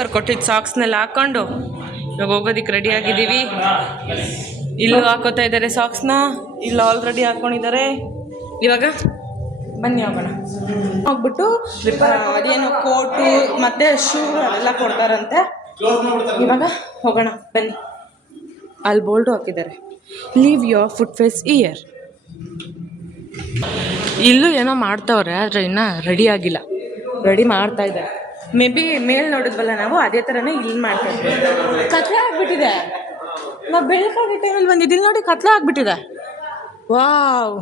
ಅವ್ರು ಕೊಟ್ಟಿದ್ದ ಸಾಕ್ಸ್ನೆಲ್ಲ ಹಾಕೊಂಡು ಇವಾಗ ಹೋಗೋದಿಕ್ಕೆ ರೆಡಿ ಆಗಿದ್ದೀವಿ. ಇಲ್ಲೂ ಹಾಕೋತಾ ಇದ್ದಾರೆ ಸಾಕ್ಸ್ನ, ಇಲ್ಲಿ ಆಲ್ರೆಡಿ ಹಾಕೊಂಡಿದ್ದಾರೆ. ಇವಾಗ ಬನ್ನಿ ಹೋಗೋಣ. ಹೋಗ್ಬಿಟ್ಟು ಅದೇನೋ ಕೋಟು ಮತ್ತೆ ಶೂ ಅದೆಲ್ಲ ಕೊಡ್ತಾರಂತೆ. ಇವಾಗ ಹೋಗೋಣ ಬನ್ನಿ. ಅಲ್ಲಿ ಬೋಲ್ಡು ಹಾಕಿದ್ದಾರೆ, leave your foot face here. ಇಲ್ಲೂ ಏನೋ ಮಾಡ್ತಾವ್ರೆ, ಆದರೆ ಇನ್ನೂ ರೆಡಿ ಆಗಿಲ್ಲ. ರೆಡಿ ಮಾಡ್ತಾ ಇದ್ದಾರೆ. ಮೇ ಬಿ ಮೇಲ್ ನೋಡಿದ್ವಲ್ಲ ನಾವು, ಅದೇ ಥರನೇ ಇಲ್ಲಿ ಮಾಡ್ತಾ ಇದ್ವಿ. ಕತ್ಲೆ ಆಗ್ಬಿಟ್ಟಿದೆ. ನಾವು ಬೆಳಕಾಗಿ ಟೈಮಲ್ಲಿ ಬಂದಿದ್ದಿಲ್ಲ ನೋಡಿ, ಕತ್ಲೆ ಆಗ್ಬಿಟ್ಟಿದೆ. ವಾವ್.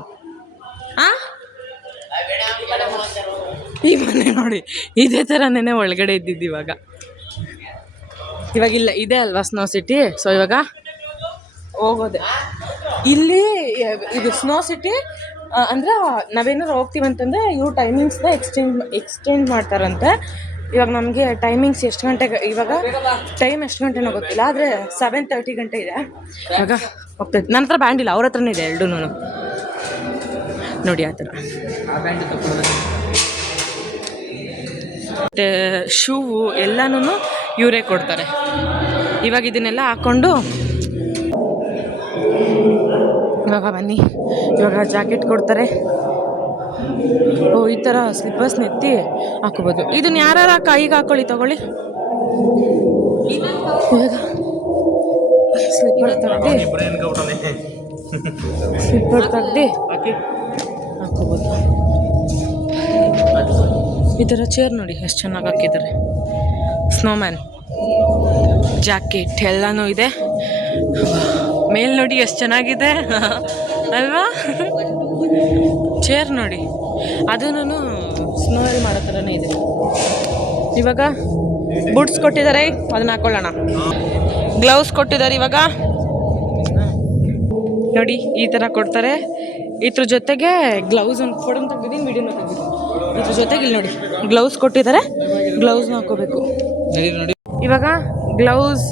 ಈ ಮನೆ ನೋಡಿ, ಇದೇ ಥರನೇ ಒಳಗಡೆ ಇದ್ದಿದ್ದು. ಇವಾಗಿಲ್ಲ, ಇದೆ ಅಲ್ವಾ ಸ್ನೋ ಸಿಟಿ. ಸೊ ಇವಾಗ ಹೋಗೋದೆ ಇಲ್ಲಿ. ಇದು ಸ್ನೋ ಸಿಟಿ ಅಂದರೆ ನಾವೇನಾರು ಹೋಗ್ತೀವಂತಂದರೆ ಇವ್ರು ಟೈಮಿಂಗ್ಸ್ನ ಎಕ್ಸ್ಚೇಂಜ್ ಮಾಡ್ತಾರಂತೆ. ಇವಾಗ ನಮಗೆ ಟೈಮಿಂಗ್ಸ್ ಎಷ್ಟು ಗಂಟೆಗೆ, ಇವಾಗ ಟೈಮ್ ಎಷ್ಟು ಗಂಟೆನೋ ಗೊತ್ತಿಲ್ಲ, ಆದರೆ 7:30 ಗಂಟೆ ಇದೆ. ಇವಾಗ ಹೋಗ್ತೈತೆ. ನನ್ನ ಹತ್ರ ಬ್ಯಾಂಡ್ ಇಲ್ಲ, ಅವ್ರ ಹತ್ರನೇ ಇದೆ ಎರಡೂ ನೋಡಿ. ಆ ಥರ ಮತ್ತು ಶೂವು ಎಲ್ಲನೂ ಇವರೇ ಕೊಡ್ತಾರೆ. ಇವಾಗ ಇದನ್ನೆಲ್ಲ ಹಾಕ್ಕೊಂಡು ಇವಾಗ ಬನ್ನಿ. ಇವಾಗ ಜಾಕೆಟ್ ಕೊಡ್ತಾರೆ. ಓ, ಈ ಥರ ಸ್ಲಿಪ್ಪರ್ಸ್ನ ಎತ್ತಿ ಹಾಕೋಬೋದು. ಇದನ್ನ ಯಾರು ಕೈಗೆ ಹಾಕೊಳ್ಳಿ, ತಗೊಳ್ಳಿ. ಇವಾಗ ಸ್ಲಿಪ್ಪರ್ ತೆಗ್ದು ಹಾಕೋಬೋದು. ಈ ಥರ ಚೇರ್ ನೋಡಿ ಎಷ್ಟು ಚೆನ್ನಾಗಿ ಹಾಕಿದ್ದಾರೆ. ಸ್ನೋಮ್ಯಾನ್ ಜಾಕೆಟ್ ಎಲ್ಲನೂ ಇದೆ. ಮೇಲ್ ನೋಡಿ ಎಷ್ಟು ಚೆನ್ನಾಗಿದೆ ಅಲ್ವಾ. ಚೇರ್ ನೋಡಿ, ಅದೂ ಸ್ನೋಯಲ್ಲಿ ಮಾಡೋ ಥರನೇ ಇದೆ. ಇವಾಗ ಬೂಟ್ಸ್ ಕೊಟ್ಟಿದ್ದಾರೆ, ಅದನ್ನ ಹಾಕೊಳ್ಳೋಣ. ಗ್ಲೌಸ್ ಕೊಟ್ಟಿದ್ದಾರೆ. ಇವಾಗ ನೋಡಿ ಈ ಥರ ಕೊಡ್ತಾರೆ. ಇದ್ರ ಜೊತೆಗೆ ಗ್ಲೌಸ್ ಒಂದು ಫೋಟೋ ತೆಗ್ದಿದ್ದೀನಿ, ವಿಡಿಯೋನ ತೆಗ್ದಿದ್ದೀನಿ. ಇದ್ರ ಜೊತೆಗೆ ಇಲ್ಲಿ ನೋಡಿ ಗ್ಲೌಸ್ ಕೊಟ್ಟಿದ್ದಾರೆ, ಗ್ಲೌಸ್ನ ಹಾಕೋಬೇಕು. ಇವಾಗ ಗ್ಲೌಸ್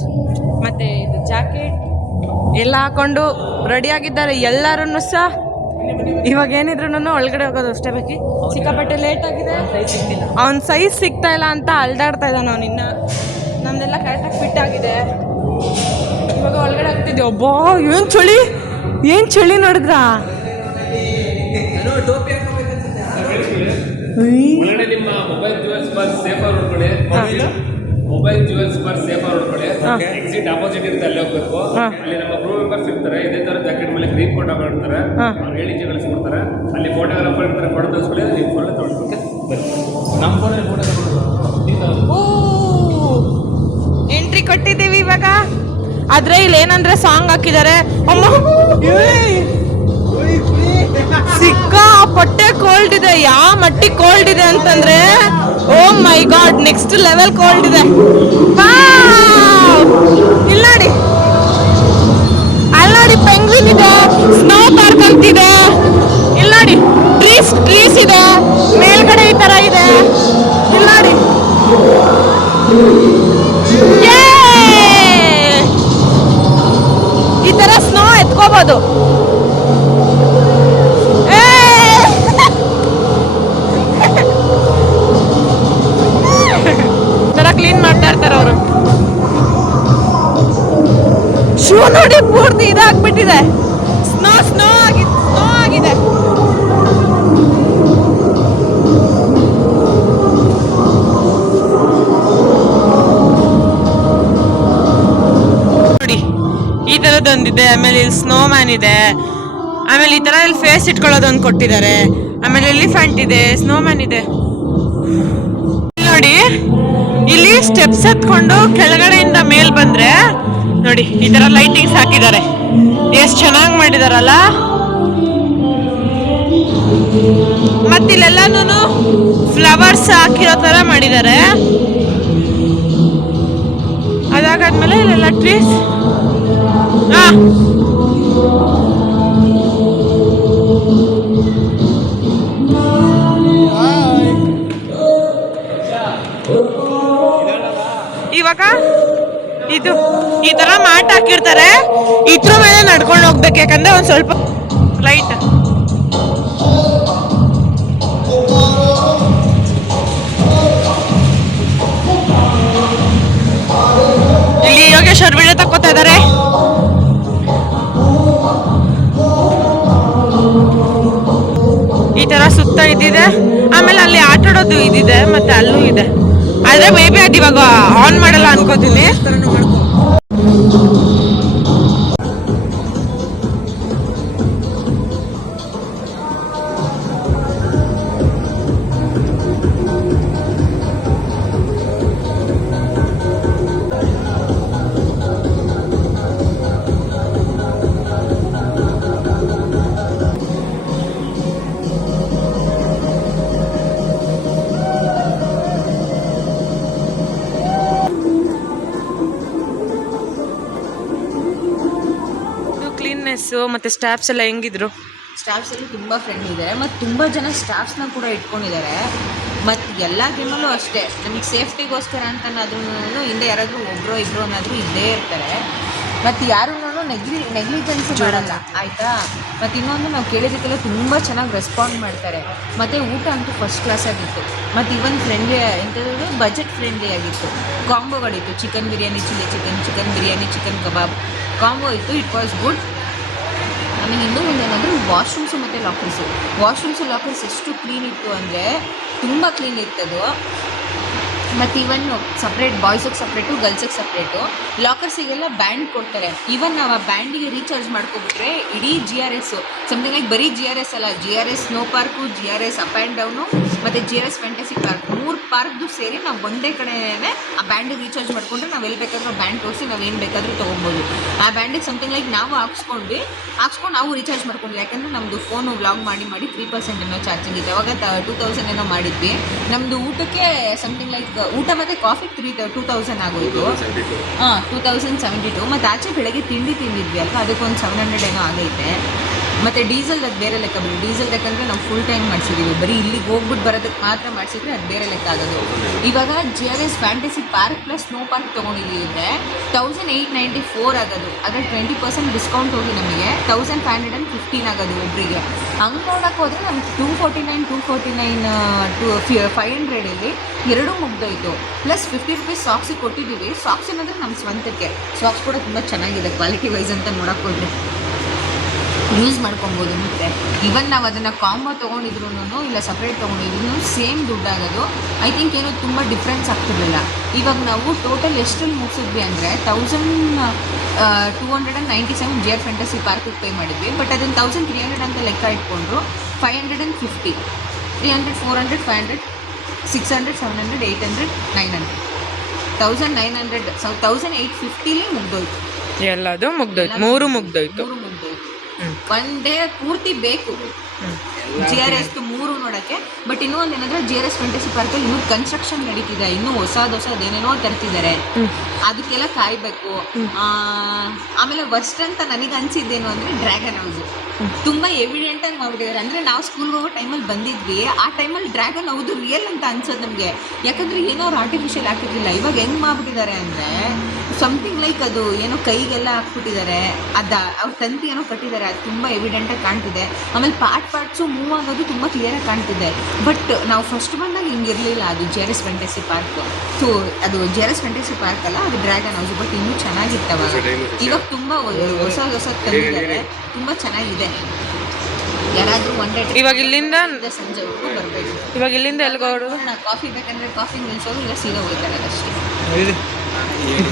ಮತ್ತು ಇದು ಜಾಕೆಟ್ ಎಲ್ಲ ಹಾಕೊಂಡು ರೆಡಿಯಾಗಿದ್ದಾರೆ ಎಲ್ಲರೂ ಸಹ. ಇವಾಗ ಏನಿದ್ರು ಒಳಗಡೆ ಹೋಗೋದು ಅಷ್ಟೇ ಬೇಕಿ. ಸಿಕ್ಕಾಪಟ್ಟೆ ಲೇಟ್ ಆಗಿದೆ, ಅವ್ನ ಸೈಜ್ ಸಿಗ್ತಾ ಇಲ್ಲ ಅಂತ ಅಲ್ದಾಡ್ತಾ ಇದ್ದಾನೆ ಅವನು. ಇನ್ನು ನಮ್ದೆಲ್ಲ ಕರೆಕ್ಟಾಗಿ ಫಿಟ್ ಆಗಿದೆ. ಇವಾಗ ಒಳಗಡೆ ಆಗ್ತಿದ್ದೆ. ಒಬ್ಬ ಏನು ಚಳಿ ನೋಡಿದ್ರಾ? ಮೊಬೈಲ್ ಜ್ಯುವೆಲ್ಸ್ ಬಾರ್ ಸೇಫ್ ಹೊರಡ್ಕೊಳ್ಳಿ. ಎಕ್ಸಿಟ್ ಆಪೋಸಿಟ್ ಇರುತ್ತೆ, ಅಲ್ಲಿ ಹೋಗ್ಬೇಕು. ಅಲ್ಲಿ ನಮ್ಮ ಗ್ರೂ ಮೆಂಬರ್ಸ್ ಇರ್ತಾರೆ, ಇದೇ ತರ ಜಾಕೆಟ್ ಮೇಲೆ ಗ್ರೀನ್ ಫೋಟೋ ಮಾಡ್ತಾರೆ, ಅವ್ರು ಹೇಳಿಕೆ ಕಳಿಸ್ಕೊಡ್ತಾರೆ. ಅಲ್ಲಿ ಫೋಟೋಗ್ರಾಫರ್ ಇರ್ತಾರೆ, ಫೋಟೋ ತೋರಿಸ್ಕೊಳ್ಳಿ, ನೀವು ಫೋಟೋ ತೊಗೊಳ್ಬೇಕು. ನಮ್ಮ ಫೋನಲ್ಲಿ ಫೋಟೋ ಎಂಟ್ರಿ ಕೊಟ್ಟಿದ್ದೀವಿ. ಇವಾಗ ಆದ್ರೆ ಇಲ್ಲಿ ಏನಂದ್ರೆ ಸಾಂಗ್ ಹಾಕಿದ್ದಾರೆ. ಸಿಕ್ಕಾಪಟ್ಟೆ ಕೋಲ್ಡ್ ಇದೆ. ಯಾವ ಮಟ್ಟಿಗೆ ಕೋಲ್ಡ್ ಇದೆ ಅಂತಂದ್ರೆ, ಓ ಮೈ ಗಾಡ್, ನೆಕ್ಸ್ಟ್ ಲೆವೆಲ್ ಕೋಲ್ಡ್ ಇದೆ. ಇಲ್ಲಿ ನೋಡಿ, ಅಲ್ಲಿ ನೋಡಿ ಪೆಂಗ್ವಿನ್ ಇದೆ, ಸ್ನೋ ಪಾರ್ಕ್ ಅಂತಿದೆ. ಇಲ್ಲಿ ನೋಡಿ ಟ್ರೀಸ್ ಇದೆ, ಮೇಲ್ಗಡೆ ಈ ತರ ಇದೆ. ಇಲ್ಲಿ ನೋಡಿ, ಈ ತರ ಸ್ನೋ ಎತ್ಕೋಬಹುದು. ಕ್ಲೀನ್ ಮಾಡ್ತಾ ಇರ್ತಾರೆ ಅವರು. ಶೂ ನೋಡಿ ಪೂರ್ತಿ ಇದಾಗ್ಬಿಟ್ಟಿದೆ, ಸ್ನೋ ಆಗಿದೆ. ನೋಡಿ ಈ ತರದೊಂದಿದೆ. ಆಮೇಲೆ ಇಲ್ಲಿ ಸ್ನೋ ಮ್ಯಾನ್ ಇದೆ. ಆಮೇಲೆ ಈ ತರ ಇಲ್ಲಿ ಫೇಸ್ ಇಟ್ಕೊಳ್ಳೋದೊಂದು ಕೊಟ್ಟಿದ್ದಾರೆ. ಆಮೇಲೆ ಎಲಿಫೆಂಟ್ ಇದೆ, ಸ್ನೋ ಮ್ಯಾನ್ ಇದೆ. ನೋಡಿ ಇಲ್ಲಿ ಸ್ಟೆಪ್ಸ್ ಹತ್ಕೊಂಡು ಕೆಳಗಡೆಯಿಂದ ಮೇಲ್ ಬಂದ್ರೆ ನೋಡಿ ಈ ತರ ಲೈಟಿಂಗ್ಸ್ ಹಾಕಿದ್ದಾರೆ. ಎಷ್ಟು ಚೆನ್ನಾಗಿ ಮಾಡಿದಾರಲ್ಲ. ಮತ್ತಿಲ್ಲೆಲ್ಲಾನು ಫ್ಲವರ್ಸ್ ಹಾಕಿರೋ ತರ ಮಾಡಿದ್ದಾರೆ. ಅದಾದ್ಮೇಲೆ ಇಲ್ಲೆಲ್ಲ ಟ್ರೀಸ್. ಇವಾಗ ಇದು ಈ ತರ ಮ್ಯಾಟ್ ಹಾಕಿರ್ತಾರೆ, ಇದ್ರ ಮೇಲೆ ನಡ್ಕೊಂಡು ಹೋಗ್ಬೇಕು. ಯಾಕಂದ್ರೆ ಒಂದ್ ಸ್ವಲ್ಪ ಲೈಟ್ ಆಮೇಲೆ ಅಲ್ಲಿ ಆಟ ಆಡೋದು ಇದಿದೆ, ಮತ್ತೆ ಅಲ್ಲೂ ಇದೆ. ಆದ್ರೆ ಮೇ ಬಿ ಅದು ಇವಾಗ ಆನ್ ಮಾಡಲ್ಲ ಅನ್ಕೋತೀನಿ. ಕ್ಲೀನ್ನೆಸ್ಸು ಮತ್ತು ಸ್ಟಾಫ್ಸ್ ಎಲ್ಲ ಹೆಂಗಿದ್ರು? ಸ್ಟಾಫ್ಸ್ ಎಲ್ಲ ತುಂಬ ಫ್ರೆಂಡ್ಲಿ ಇದ್ದಾರೆ ಮತ್ತು ತುಂಬ ಜನ ಸ್ಟಾಫ್ಸ್ನ ಕೂಡ ಇಟ್ಕೊಂಡಿದ್ದಾರೆ. ಮತ್ತು ಎಲ್ಲ ಗೇಮಲ್ಲೂ ಅಷ್ಟೇ, ನಮಗೆ ಸೇಫ್ಟಿಗೋಸ್ಕರ ಅಂತನಾದ್ರೂ ಹಿಂದೆ ಯಾರಾದರೂ ಒಬ್ಬರು ಇಬ್ಬರು ಅನ್ನೋದ್ರು ಇದ್ದೇ ಇರ್ತಾರೆ. ಮತ್ತು ಯಾರೂ ನೆಗ್ಲಿಜೆನ್ಸ್ ಮಾಡಲ್ಲ, ಆಯಿತಾ. ಮತ್ತು ಇನ್ನೊಂದು ನಾವು ಕೇಳಿದ್ದಕ್ಕೆಲ್ಲ ತುಂಬ ಚೆನ್ನಾಗಿ ರೆಸ್ಪಾಂಡ್ ಮಾಡ್ತಾರೆ. ಮತ್ತು ಊಟ ಅಂತೂ ಫಸ್ಟ್ ಕ್ಲಾಸ್ ಆಗಿತ್ತು. ಮತ್ತು ಇವನ್ ಫ್ರೆಂಡ್ಲಿ ಎಂಥದ್ದು ಬಜೆಟ್ ಫ್ರೆಂಡ್ಲಿ ಆಗಿತ್ತು. ಕಾಂಬೋಗಳಿತ್ತು, chicken biryani, chilli chicken, chicken biryani, chicken kebab combo ಇತ್ತು. It was good. ಆಮೇಲೆ ಇನ್ನೂ ಒಂದೇನಾದರೂ ವಾಶ್ರೂಮ್ಸು ಮತ್ತು ಲಾಕರ್ಸ್ ಎಷ್ಟು ಕ್ಲೀನ್ ಇತ್ತು ಅಂದರೆ ತುಂಬ ಕ್ಲೀನ್ ಇತ್ತದು. ಮತ್ತು ಇವನ್ ಸಪ್ರೇಟ್ ಬಾಯ್ಸಿಗೆ ಸಪ್ರೇಟು, ಗರ್ಲ್ಸಿಗೆ ಸಪ್ರೇಟು. ಲಾಕರ್ಸಿಗೆಲ್ಲ ಬ್ಯಾಂಡ್ ಕೊಡ್ತಾರೆ. ಇವನ್ ನಾವು ಆ ಬ್ಯಾಂಡಿಗೆ ರೀಚಾರ್ಜ್ ಮಾಡ್ಕೊಬಿಟ್ರೆ ಇಡೀ GRS ಸಮಥಿಂಗ್ ಲೈಕ್ ಬರೀ GRS ಅಲ್ಲ, GRS snow park, GRS up and down ಮತ್ತು GRS ಫ್ಯಾಂಟಸಿ ಪಾರ್ಕ್ 3 ಪಾರ್ಕ್ದು ಸೇರಿ ನಾವು ಒಂದೇ ಕಡೆನೇ ಆ ಬ್ಯಾಂಡಿಗೆ ರೀಚಾರ್ಜ್ ಮಾಡಿಕೊಂಡ್ರೆ ನಾವು ಎಲ್ಲಿ ಬೇಕಾದ್ರೂ ಆ ಬ್ಯಾಂಡ್ ತೋರಿಸಿ ನಾವು ಏನು ಬೇಕಾದರೂ ತೊಗೊಬೋದು. ಆ ಬ್ಯಾಂಡಿಗೆ ಸಮಥಿಂಗ್ ಲೈಕ್ ನಾವು ಹಾಕ್ಸ್ಕೊಂಡು ನಾವು ರೀಚಾರ್ಜ್ ಮಾಡ್ಕೊಂಡ್ವಿ. ಯಾಕಂದರೆ ನಮ್ಮದು ಫೋನು ವ್ಲಾಗ್ ಮಾಡಿ 3% ಏನೋ ಚಾರ್ಜಿಂಗ್ ಇದೆ. ಅವಾಗ 2000 ಏನೋ ಮಾಡಿದ್ವಿ. ನಮ್ಮದು ಊಟಕ್ಕೆ ಸಮಥಿಂಗ್ ಲೈಕ್ ಊಟ ಮತ್ತು ಕಾಫಿ 2000 ಆಗೋಯಿತು. 2072. ಮತ್ತು ಆಚೆ ಬೆಳಗ್ಗೆ ತಿಂದಿದ್ವಿ ಅಲ್ವಾ, ಅದಕ್ಕೊಂದು 700 ಏನೋ ಆಗೈತೆ. ಮತ್ತು ಡೀಸೆಲ್ ಅದು ಬೇರೆ ಲೆಕ್ಕ ಬಿಡಿ. ಡೀಸೆಲ್ ಯಾಕಂದರೆ ನಾವು ಫುಲ್ ಟೈಮ್ ಮಾಡಿಸಿದ್ದೀವಿ, ಬರೀ ಇಲ್ಲಿಗೆ ಹೋಗ್ಬಿಟ್ಟು ಬರೋದಕ್ಕೆ ಮಾತ್ರ ಮಾಡಿಸಿದ್ರೆ ಅದು ಬೇರೆ ಲೆಕ್ಕ ಆಗೋದು. ಇವಾಗ GRS fantasy park plus snow park ತೊಗೊಂಡಿದ್ದಿದ್ರೆ 1894 ಆಗೋದು. ಅದ್ರ 20% ಡಿಸ್ಕೌಂಟ್ ಹೋಗಿ ನಮಗೆ 1515 ಆಗೋದು ಒಬ್ಬರಿಗೆ. ಹಂಗೆ ನೋಡೋಕೆ ಹೋದರೆ ನಮ್ಗೆ 249 500 ಎರಡೂ ಮುಗ್ದೋಯ್ತು. ಪ್ಲಸ್ 50 ರೂಪೀಸ್ ಸಾಕ್ಸಿಗೆ ಕೊಟ್ಟಿದ್ದೀವಿ. ಸಾಕ್ಸ್ ಏನಂದರೆ ನಮ್ಮ ಸ್ವಂತಕ್ಕೆ. ಸಾಕ್ಸ್ ಕೂಡ ತುಂಬ ಚೆನ್ನಾಗಿದೆ ಕ್ವಾಲಿಟಿ ವೈಸ್ ಅಂತ ನೋಡೋಕೆ ಹೋದರೆ ಯೂಸ್ ಮಾಡ್ಕೊಬೋದು. ಮತ್ತು ಇವನ್ ನಾವು ಅದನ್ನು ಕಾಂಬೋ ತೊಗೊಂಡಿದ್ರು ಇಲ್ಲ ಸಪ್ರೇಟ್ ತೊಗೊಂಡಿದ್ರು ಸೇಮ್ ದುಡ್ಡಾಗೋದು. ಐ ಥಿಂಕ್ ಏನೋ ತುಂಬ ಡಿಫ್ರೆನ್ಸ್ ಆಗ್ತಿರಲಿಲ್ಲ. ಇವಾಗ ನಾವು ಟೋಟಲ್ ಎಷ್ಟರಲ್ಲಿ ಮುಗಿಸಿದ್ವಿ ಅಂದರೆ 1297 GR ಫ್ಯಾಂಟಸಿ ಪಾರ್ಕಿಗೆ ಪೇ ಮಾಡಿದ್ವಿ. ಬಟ್ ಅದನ್ನು 1300 ಅಂತ ಲೆಕ್ಕ ಇಟ್ಕೊಂಡ್ರು. 550 300 400 500 600 700 800 900 1900 1850 ಮುಗ್ದೋಯ್ತು. ಎಲ್ಲದು ಮುಗ್ದೋಯ್ತು, ಮೂರು ಮುಗ್ದೋಯ್ತು. ಒನ್ ಡೇ ಪೂರ್ತಿ ಬೇಕು GRS 3 ನೋಡೋಕ್ಕೆ. ಬಟ್ ಇನ್ನೂ ಒಂದೇನಂದರೆ GRS ಫ್ಯಾಂಟಸಿ ಪಾರ್ಕಲ್ಲಿ ಇನ್ನೂ ಕನ್ಸ್ಟ್ರಕ್ಷನ್ ನಡೀತಿದೆ. ಇನ್ನೂ ಹೊಸದೇನೇನೋ ತರ್ತಿದ್ದಾರೆ, ಅದಕ್ಕೆಲ್ಲ ಕಾಯಬೇಕು. ಆಮೇಲೆ ವರ್ಸ್ಟ್ ಅಂತ ನನಗೆ ಅನಿಸಿದ್ದೇನು ಅಂದರೆ ಡ್ರ್ಯಾಗನ್ ಹೌಸು ತುಂಬ ಎವಿಡೆಂಟಾಗಿ ಮಾಡ್ಬಿಟ್ಟಿದ್ದಾರೆ. ಅಂದರೆ ನಾವು ಸ್ಕೂಲ್ಗೆ ಹೋಗೋ ಟೈಮಲ್ಲಿ ಬಂದಿದ್ವಿ, ಆ ಟೈಮಲ್ಲಿ ಡ್ರ್ಯಾಗನ್ ಹೌದು ರಿಯಲ್ ಅಂತ ಅನ್ಸೋದು ನಮಗೆ. ಯಾಕಂದರೆ ಏನೋ ಅವ್ರು ಆರ್ಟಿಫಿಷಿಯಲ್ ಹಾಕಿರಲಿಲ್ಲ. ಇವಾಗ ಹೆಂಗೆ ಮಾಡ್ಬಿಟ್ಟಿದ್ದಾರೆ ಅಂದರೆ ಸಮಥಿಂಗ್ ಲೈಕ್ ಅದು ಏನೋ ಕೈಗೆಲ್ಲ ಹಾಕ್ಬಿಟ್ಟಿದ್ದಾರೆ, ಅವ್ರ ತಂತಿ ಏನೋ ಕಟ್ಟಿದ್ದಾರೆ, ಅದು ತುಂಬ ಎವಿಡೆಂಟಾಗಿ ಕಾಣ್ತಿದೆ. ಆಮೇಲೆ ಪಾರ್ಟ್ಸು ಮೂವ್ ಆಗೋದು ತುಂಬ ಕ್ಲಿಯರಾಗಿ ಕಾಣ್ತಿದೆ. ಬಟ್ ನಾವು ಫಸ್ಟ್ ಬಂದಾಗ ಹಿಂಗಿರಲಿಲ್ಲ. ಅದು GRS ಫ್ಯಾಂಟಸಿ ಪಾರ್ಕ್. ಸೊ ಅದು GRS ಫ್ಯಾಂಟಸಿ ಪಾರ್ಕ್ ಅಲ್ಲ, ಅದು ಡ್ರ್ಯಾಗನ್ ಹೌಸ್. ಬಟ್ ಇನ್ನೂ ಚೆನ್ನಾಗಿತ್ತವ. ಇವಾಗ ತುಂಬ ಹೊಸ ತಂದಿದ್ದಾರೆ, ತುಂಬ ಚೆನ್ನಾಗಿದೆ. ಯಾರಾದರೂ ಒಂದೇ ಇವಾಗ ಇಲ್ಲಿಂದ ಸಂಜೆವರೆಗೂ ಬರಬೇಕು. ಇವಾಗ ಇಲ್ಲಿಂದ ಎಲ್ಲಿಗೆ ಹೊರಡೋದು? ಕಾಫಿ ಬೇಕಂದರೆ ಕಾಫಿ ನಿಲ್ಸೋದು, ಇಲ್ಲ ಸೀದಾ ಹೋಗ್ತಾರೆ ಅಷ್ಟೇ.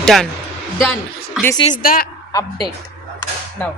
Done. Done. This is the update now.